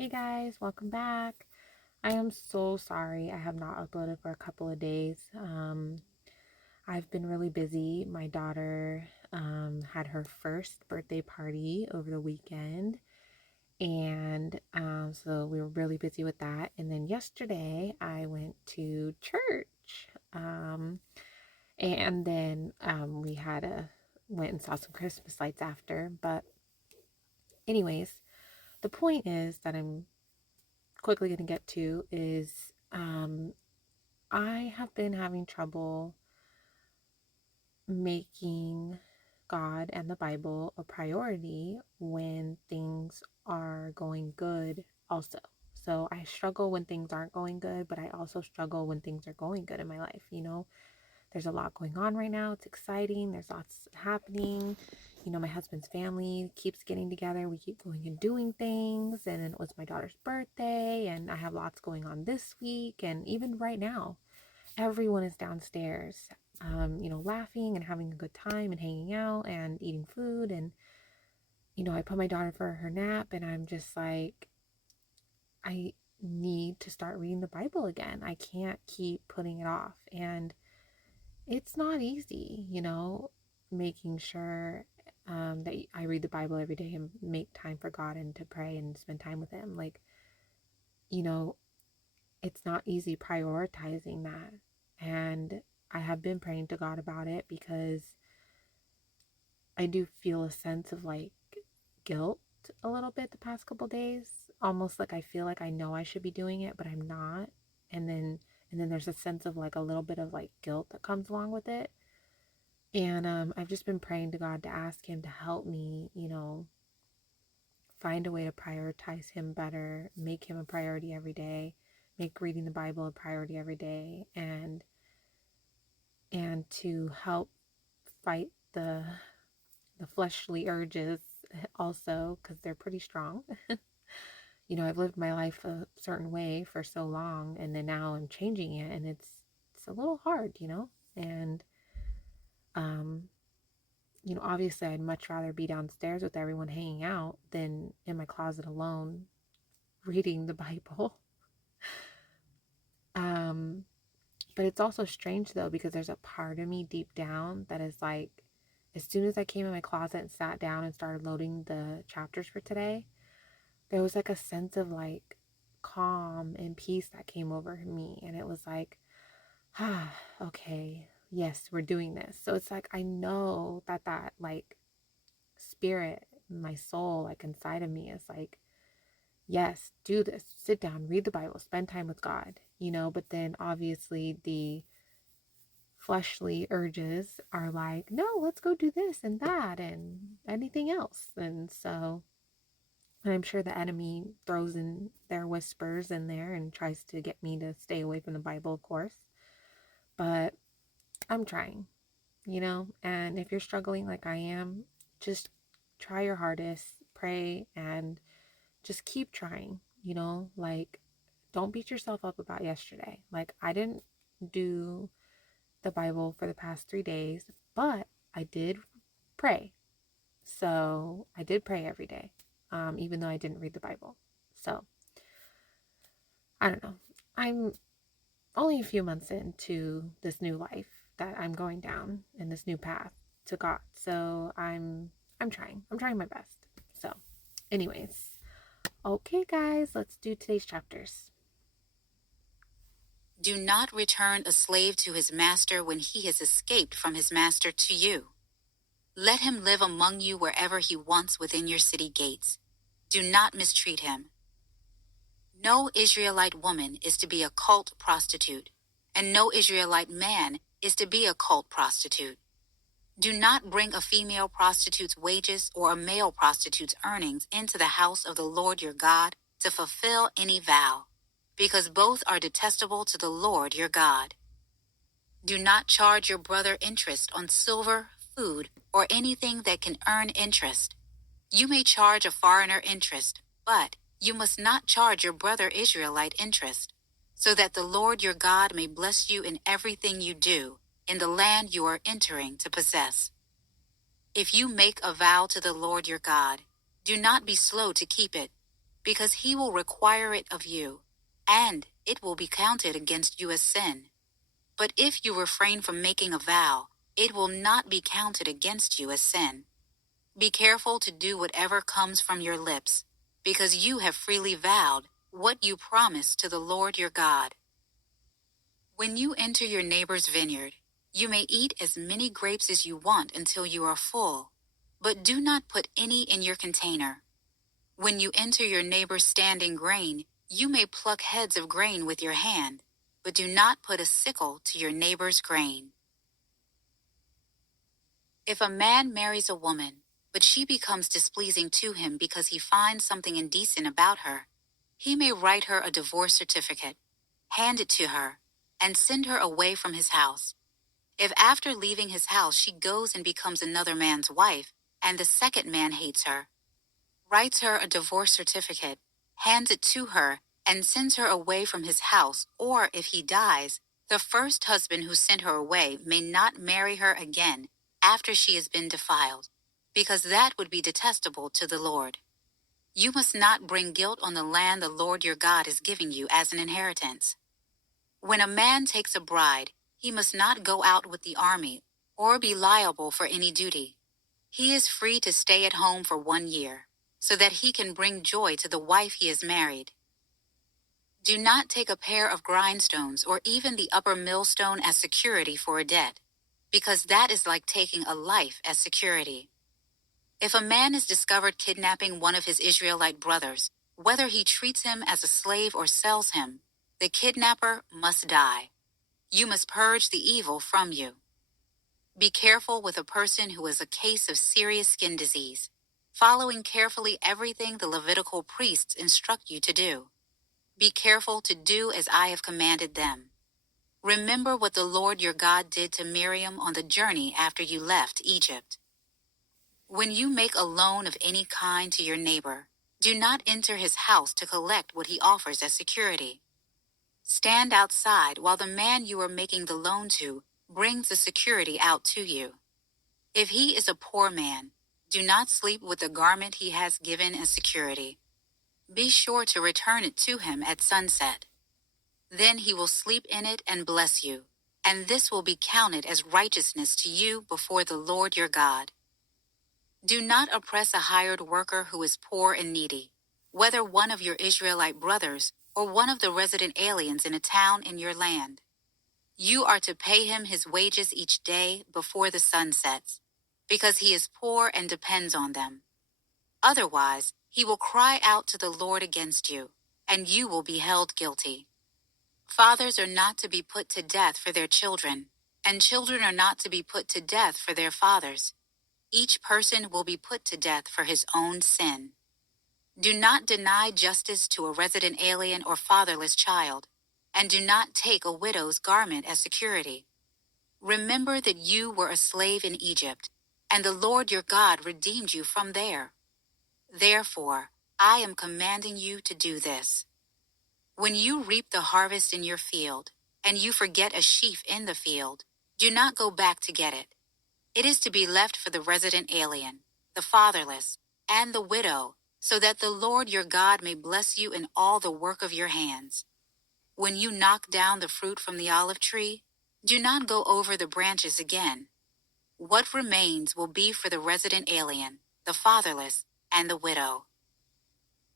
Hey guys, welcome back. I am so sorry I have not uploaded for a couple of days. I've been really busy. My daughter had her first birthday party over the weekend, and so we were really busy with that. And then yesterday I went to church, and then we had a went and saw some Christmas lights after. But anyways, the point is that I'm quickly going to get to is I have been having trouble making God and the Bible a priority when things are going good, also. So I struggle when things aren't going good, but I also struggle when things are going good in my life. There's a lot going on right now. It's exciting. There's lots happening. My husband's family keeps getting together. We keep going and doing things. And then it was my daughter's birthday, and I have lots going on this week. And even right now, everyone is downstairs, laughing and having a good time and hanging out and eating food. And, I put my daughter for her nap, and I'm just like, I need to start reading the Bible again. I can't keep putting it off. And it's not easy, making sure that I read the Bible every day and make time for God and to pray and spend time with Him. You know, it's not easy prioritizing that. And I have been praying to God about it because I do feel a sense of guilt a little bit the past couple days. Almost like I feel like I know I should be doing it, but I'm not. And then there's a sense of a little bit of guilt that comes along with it. And I've just been praying to God to ask Him to help me, find a way to prioritize Him better, make Him a priority every day, make reading the Bible a priority every day, and to help fight the fleshly urges also, because they're pretty strong. I've lived my life a certain way for so long, and then now I'm changing it, and it's a little hard, and um obviously I'd much rather be downstairs with everyone hanging out than in my closet alone reading the Bible. Um, but it's also strange though, because there's a part of me deep down that is like, as soon as I came in my closet and sat down and started loading the chapters for today, there was a sense of calm and peace that came over me. And it was okay, yes, we're doing this. So it's I know that spirit, my soul, inside of me is yes, do this, sit down, read the Bible, spend time with God, but then obviously the fleshly urges are no, let's go do this and that and anything else. And I'm sure the enemy throws in their whispers in there and tries to get me to stay away from the Bible, of course. But I'm trying, and if you're struggling like I am, just try your hardest, pray, and just keep trying, don't beat yourself up about yesterday. I didn't do the Bible for the past 3 days, but I did pray. So I did pray every day, even though I didn't read the Bible. So I don't know. I'm only a few months into this new life that I'm going down in this new path to God. So I'm trying. I'm trying my best. So anyways, okay guys, let's do today's chapters. Do not return a slave to his master when he has escaped from his master to you. Let him live among you wherever he wants within your city gates. Do not mistreat him. No Israelite woman is to be a cult prostitute, and no Israelite man is to be a cult prostitute. Do not bring a female prostitute's wages or a male prostitute's earnings into the house of the Lord your God to fulfill any vow, because both are detestable to the Lord your God. Do not charge your brother interest on silver, food, or anything that can earn interest. You may charge a foreigner interest, but you must not charge your brother Israelite interest, so that the Lord your God may bless you in everything you do in the land you are entering to possess. If you make a vow to the Lord your God, do not be slow to keep it, because he will require it of you, and it will be counted against you as sin. But if you refrain from making a vow, it will not be counted against you as sin. Be careful to do whatever comes from your lips, because you have freely vowed what you promised to the Lord your God. When you enter your neighbor's vineyard, you may eat as many grapes as you want until you are full, but do not put any in your container. When you enter your neighbor's standing grain, you may pluck heads of grain with your hand, but do not put a sickle to your neighbor's grain. If a man marries a woman, but she becomes displeasing to him because he finds something indecent about her, he may write her a divorce certificate, hand it to her, and send her away from his house. If after leaving his house she goes and becomes another man's wife, and the second man hates her, writes her a divorce certificate, hands it to her, and sends her away from his house, or if he dies, the first husband who sent her away may not marry her again after she has been defiled, because that would be detestable to the Lord. You must not bring guilt on the land the Lord your God is giving you as an inheritance. When a man takes a bride, he must not go out with the army or be liable for any duty. He is free to stay at home for 1 year, so that he can bring joy to the wife he has married. Do not take a pair of grindstones or even the upper millstone as security for a debt, because that is like taking a life as security. If a man is discovered kidnapping one of his Israelite brothers, whether he treats him as a slave or sells him, the kidnapper must die. You must purge the evil from you. Be careful with a person who has a case of serious skin disease, following carefully everything the Levitical priests instruct you to do. Be careful to do as I have commanded them. Remember what the Lord your God did to Miriam on the journey after you left Egypt. When you make a loan of any kind to your neighbor, do not enter his house to collect what he offers as security. Stand outside while the man you are making the loan to brings the security out to you. If he is a poor man, do not sleep with the garment he has given as security. Be sure to return it to him at sunset. Then he will sleep in it and bless you, and this will be counted as righteousness to you before the Lord your God. Do not oppress a hired worker who is poor and needy, whether one of your Israelite brothers or one of the resident aliens in a town in your land. You are to pay him his wages each day before the sun sets, because he is poor and depends on them. Otherwise, he will cry out to the Lord against you, and you will be held guilty. Fathers are not to be put to death for their children, and children are not to be put to death for their fathers. Each person will be put to death for his own sin. Do not deny justice to a resident alien or fatherless child, and do not take a widow's garment as security. Remember that you were a slave in Egypt, and the Lord your God redeemed you from there. Therefore, I am commanding you to do this. When you reap the harvest in your field, and you forget a sheaf in the field, do not go back to get it. It is to be left for the resident alien, the fatherless, and the widow, so that the Lord your God may bless you in all the work of your hands. When you knock down the fruit from the olive tree, do not go over the branches again. What remains will be for the resident alien, the fatherless, and the widow.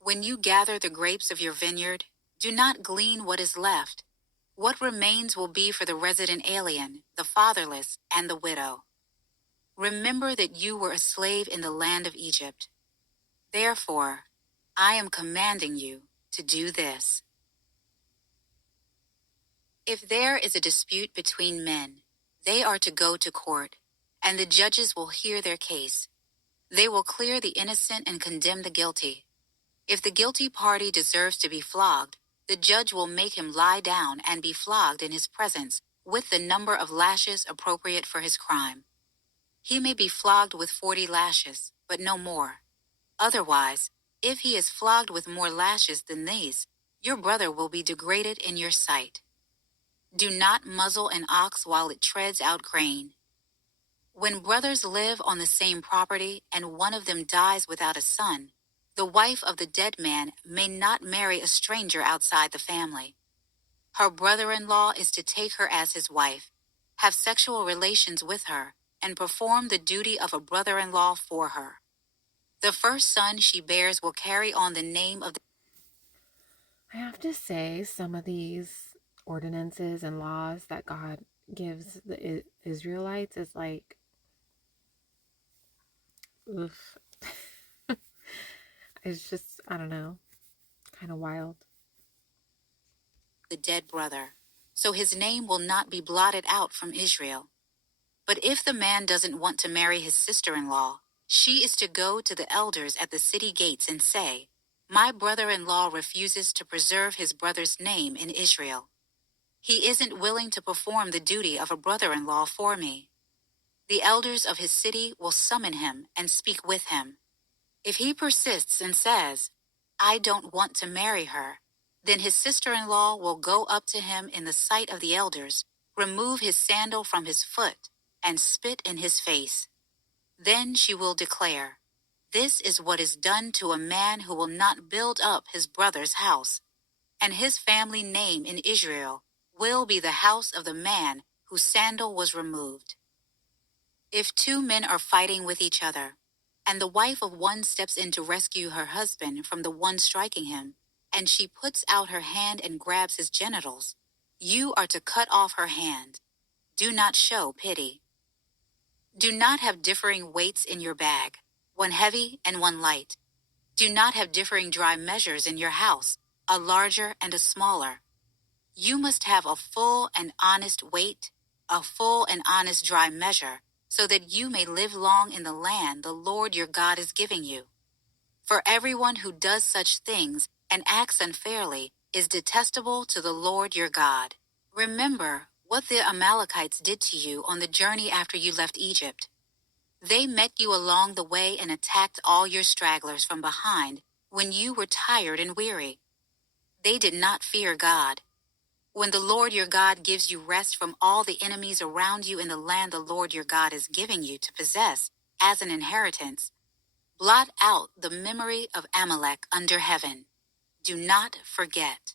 When you gather the grapes of your vineyard, do not glean what is left. What remains will be for the resident alien, the fatherless, and the widow. Remember that you were a slave in the land of Egypt. Therefore, I am commanding you to do this. If there is a dispute between men, they are to go to court, and the judges will hear their case. They will clear the innocent and condemn the guilty. If the guilty party deserves to be flogged, the judge will make him lie down and be flogged in his presence with the number of lashes appropriate for his crime. He may be flogged with 40 lashes, but no more. Otherwise, if he is flogged with more lashes than these, your brother will be degraded in your sight. Do not muzzle an ox while it treads out grain. When brothers live on the same property and one of them dies without a son, The wife of the dead man may not marry a stranger outside the family. Her brother-in-law is to take her as his wife, have sexual relations with her, and perform the duty of a brother-in-law for her. The first son she bears will carry on the name of the I have to say, some of these ordinances and laws that God gives the Israelites is like, oof. It's just, I don't know, kind of wild. dead brother, so his name will not be blotted out from Israel. But if the man doesn't want to marry his sister-in-law, she is to go to the elders at the city gates and say, "My brother-in-law refuses to preserve his brother's name in Israel. He isn't willing to perform the duty of a brother-in-law for me." The elders of his city will summon him and speak with him. If he persists and says, "I don't want to marry her," then his sister-in-law will go up to him in the sight of the elders, remove his sandal from his foot, and spit in his face. Then she will declare, "This is what is done to a man who will not build up his brother's house," and his family name in Israel will be the house of the man whose sandal was removed. If two men are fighting with each other, and the wife of one steps in to rescue her husband from the one striking him, and she puts out her hand and grabs his genitals, you are to cut off her hand. Do not show pity. Do not have differing weights in your bag, one heavy and one light. Do not have differing dry measures in your house, a larger and a smaller. You must have a full and honest weight, a full and honest dry measure, so that you may live long in the land the Lord your God is giving you. For everyone who does such things and acts unfairly is detestable to the Lord your God. Remember what the Amalekites did to you on the journey after you left Egypt. They met you along the way and attacked all your stragglers from behind when you were tired and weary. They did not fear God. When the Lord your God gives you rest from all the enemies around you in the land the Lord your God is giving you to possess as an inheritance, blot out the memory of Amalek under heaven. Do not forget.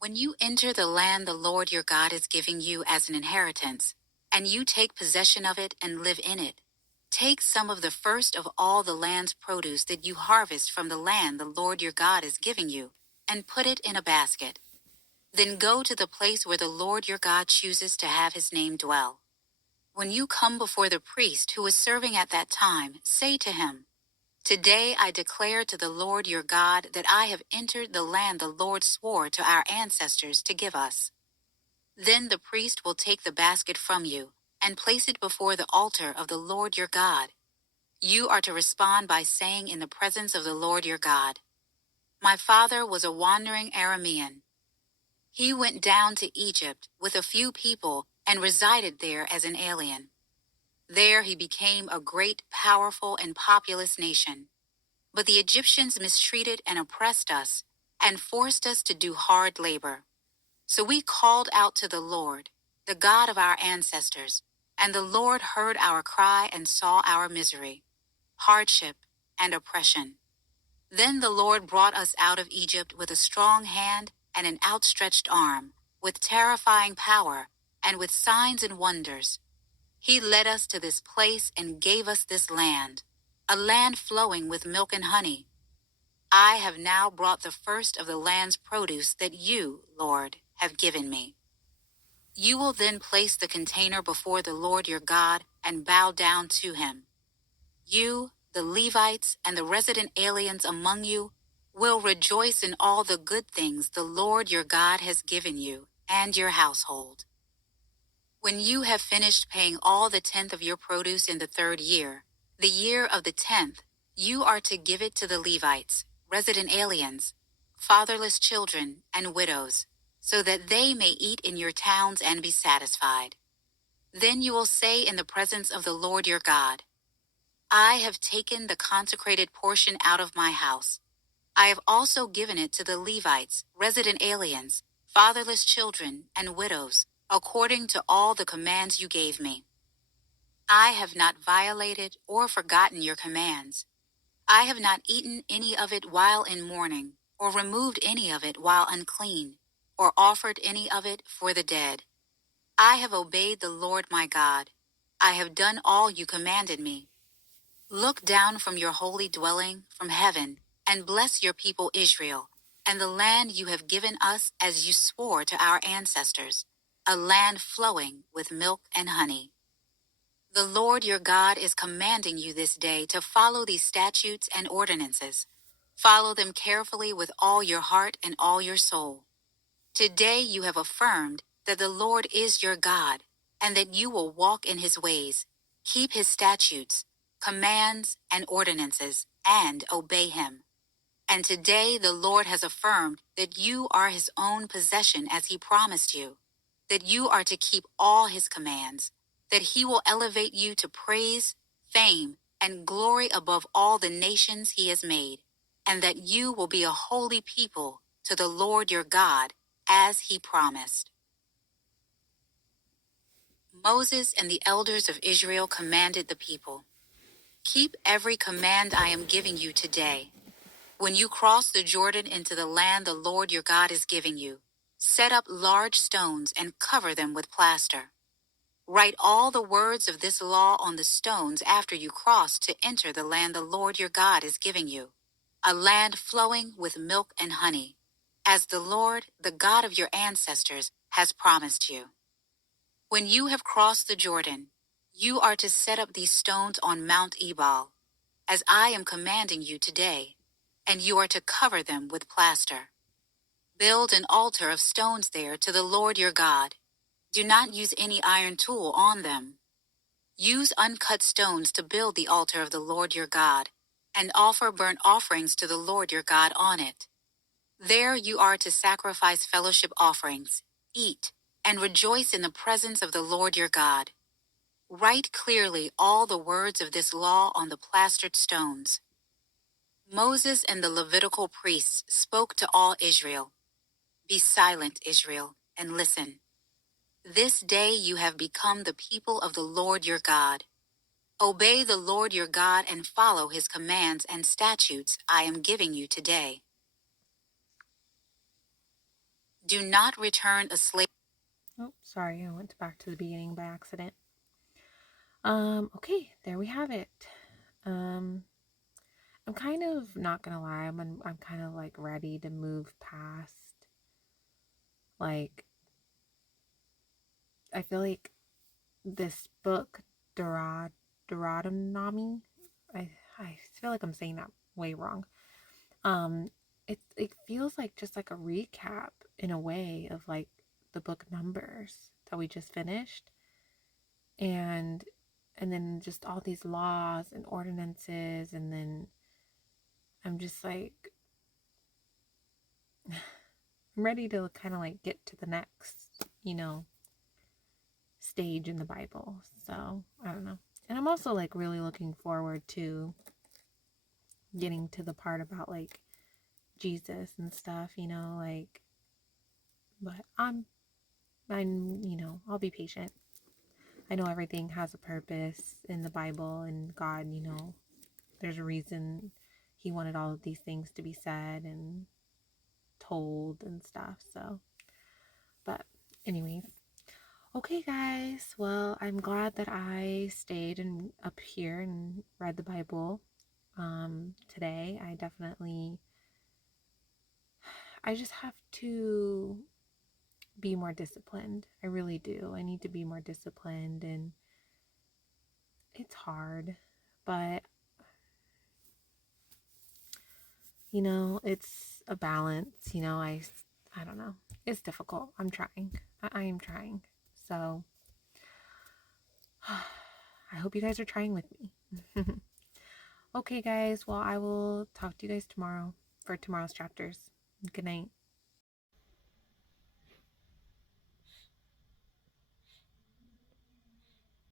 When you enter the land the Lord your God is giving you as an inheritance, and you take possession of it and live in it, take some of the first of all the land's produce that you harvest from the land the Lord your God is giving you, and put it in a basket. Then go to the place where the Lord your God chooses to have his name dwell. When you come before the priest who is serving at that time, say to him, "Today I declare to the Lord your God that I have entered the land the Lord swore to our ancestors to give us." Then the priest will take the basket from you and place it before the altar of the Lord your God. You are to respond by saying in the presence of the Lord your God, "My father was a wandering Aramean. He went down to Egypt with a few people and resided there as an alien. There he became a great, powerful, and populous nation. But the Egyptians mistreated and oppressed us and forced us to do hard labor. So we called out to the Lord, the God of our ancestors, and the Lord heard our cry and saw our misery, hardship, and oppression. Then the Lord brought us out of Egypt with a strong hand and an outstretched arm, with terrifying power, and with signs and wonders. He led us to this place and gave us this land, a land flowing with milk and honey. I have now brought the first of the land's produce that you, Lord, have given me. You will then place the container before the Lord your God and bow down to him. You, the Levites, and the resident aliens among you will rejoice in all the good things the Lord your God has given you and your household. When you have finished paying all the tenth of your produce in the third year, the year of the 10th, you are to give it to the Levites, resident aliens, fatherless children, and widows, so that they may eat in your towns and be satisfied. Then you will say in the presence of the Lord your God, "I have taken the consecrated portion out of my house. I have also given it to the Levites, resident aliens, fatherless children, and widows, according to all the commands you gave me. I have not violated or forgotten your commands. I have not eaten any of it while in mourning, or removed any of it while unclean, or offered any of it for the dead. I have obeyed the Lord my God. I have done all you commanded me. Look down from your holy dwelling from heaven, and bless your people Israel, and the land you have given us as you swore to our ancestors, a land flowing with milk and honey. The Lord your God is commanding you this day to follow these statutes and ordinances. Follow them carefully with all your heart and all your soul. Today you have affirmed that the Lord is your God, and that you will walk in his ways, keep his statutes, commands, and ordinances, and obey him. And today the Lord has affirmed that you are his own possession as he promised you, that you are to keep all his commands, that he will elevate you to praise, fame, and glory above all the nations he has made, and that you will be a holy people to the Lord your God, as he promised. Moses and the elders of Israel commanded the people, keep every command I am giving you today. When you cross the Jordan into the land the Lord your God is giving you, set up large stones and cover them with plaster. Write all the words of this law on the stones after you cross to enter the land the Lord your God is giving you, a land flowing with milk and honey, as the Lord, the God of your ancestors, has promised you. When you have crossed the Jordan, you are to set up these stones on Mount Ebal, as I am commanding you today, and you are to cover them with plaster. Build an altar of stones there to the Lord your God. Do not use any iron tool on them. Use uncut stones to build the altar of the Lord your God, and offer burnt offerings to the Lord your God on it. There you are to sacrifice fellowship offerings, eat, and rejoice in the presence of the Lord your God. Write clearly all the words of this law on the plastered stones. Moses and the Levitical priests spoke to all Israel. Be silent, Israel, and listen. This day you have become the people of the Lord your God. Obey the Lord your God and follow his commands and statutes I am giving you today. Do not return a slave. Oh, sorry, I went back to the beginning by accident. Okay, there we have it. Um, I'm kind of not gonna lie, I'm kind of like ready to move past. Like, I feel like this book, Deuteronomy, I feel like I'm saying that way wrong. Um, it feels like just like a recap in a way of like the book Numbers that we just finished, and then just all these laws and ordinances, and then I'm just like I'm ready to kind of like get to the next, stage in the Bible. So I don't know. And I'm also like really looking forward to getting to the part about like Jesus and stuff, like, but I'll be patient. I know everything has a purpose in the Bible, and God, there's a reason he wanted all of these things to be said and told and stuff. So, but anyways, okay, guys. Well, I'm glad that I stayed and up here and read the Bible today. I just have to be more disciplined. I really do. I need to be more disciplined, and it's hard, but it's a balance. I don't know. It's difficult. I'm trying. I am trying. So I hope you guys are trying with me. Okay, guys. Well, I will talk to you guys tomorrow for tomorrow's chapters. Good night.